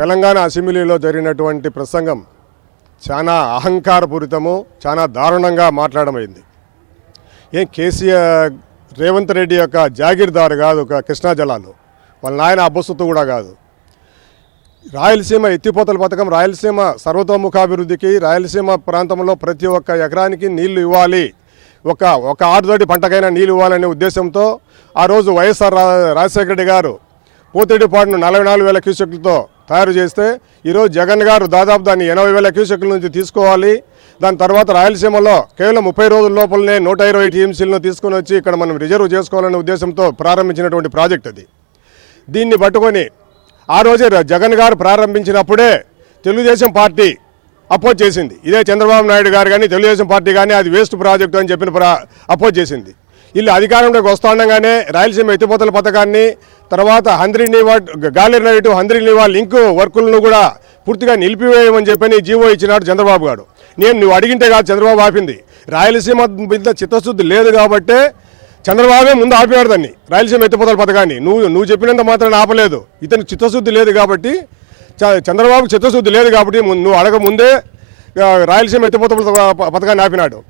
తెలంగాణ అసెంబ్లీలో జరిగినటువంటి ప్రసంగం చాలా అహంకారపూరితము, చాలా దారుణంగా మాట్లాడమైంది. ఏం కేసీఆర్ రేవంత్ రెడ్డి యొక్క జాగీర్దారు కాదు, ఒక కృష్ణా జలాలు వాళ్ళ నాయన అబ్బసొత్తు కూడా కాదు. రాయలసీమ ఎత్తిపోతల పథకం, రాయలసీమ సర్వతోముఖాభివృద్ధికి, రాయలసీమ ప్రాంతంలో ప్రతి ఒక్క ఎకరానికి నీళ్లు ఇవ్వాలి, ఒక ఆరుతోటి పంటకైనా నీళ్ళు ఇవ్వాలనే ఉద్దేశంతో ఆ రోజు వైఎస్ఆర్ రాజశేఖర రెడ్డి గారు పోతిరెడ్డిపాడును 44,000 క్యూసెక్లతో తయారు చేస్తే ఈరోజు జగన్ గారు దాదాపు దాన్ని 80,000 క్యూసెక్ల నుంచి తీసుకోవాలి. దాని తర్వాత రాయలసీమలో కేవలం 30 రోజుల లోపలనే 120 టీఎంసీలను తీసుకొని వచ్చి ఇక్కడ మనం రిజర్వ్ చేసుకోవాలనే ఉద్దేశంతో ప్రారంభించినటువంటి ప్రాజెక్ట్ అది. దీన్ని పట్టుకొని ఆ రోజే జగన్ గారు ప్రారంభించినప్పుడే తెలుగుదేశం పార్టీ అపోజ్ చేసింది. ఇదే చంద్రబాబు నాయుడు గారు కానీ తెలుగుదేశం పార్టీ కానీ అది వేస్ట్ ప్రాజెక్టు అని చెప్పిన అపోజ్ చేసింది. వీళ్ళు అధికారంలోకి వస్తుండగానే రాయలసీమ ఎత్తిపోతల పథకాన్ని, తర్వాత గాలేరు నైటు హంద్రీనీవా లింకు వర్కులను కూడా పూర్తిగా నిలిపివేయమని చెప్పని జీవో ఇచ్చినాడు చంద్రబాబు గారు. నువ్వు అడిగింటే కాదు చంద్రబాబు ఆపింది. రాయలసీమ మీద చిత్తశుద్ధి లేదు కాబట్టే చంద్రబాబే ముందు ఆపినాడు దాన్ని, రాయలసీమ ఎత్తిపోతల పథకాన్ని. నువ్వు చెప్పినంత మాత్రం ఆపలేదు. ఇతనికి చిత్తశుద్ధి లేదు కాబట్టి, చంద్రబాబుకి చిత్తశుద్ధి లేదు కాబట్టి నువ్వు అడగ ముందే రాయలసీమ ఎత్తిపోతల పథకాన్ని ఆపినాడు.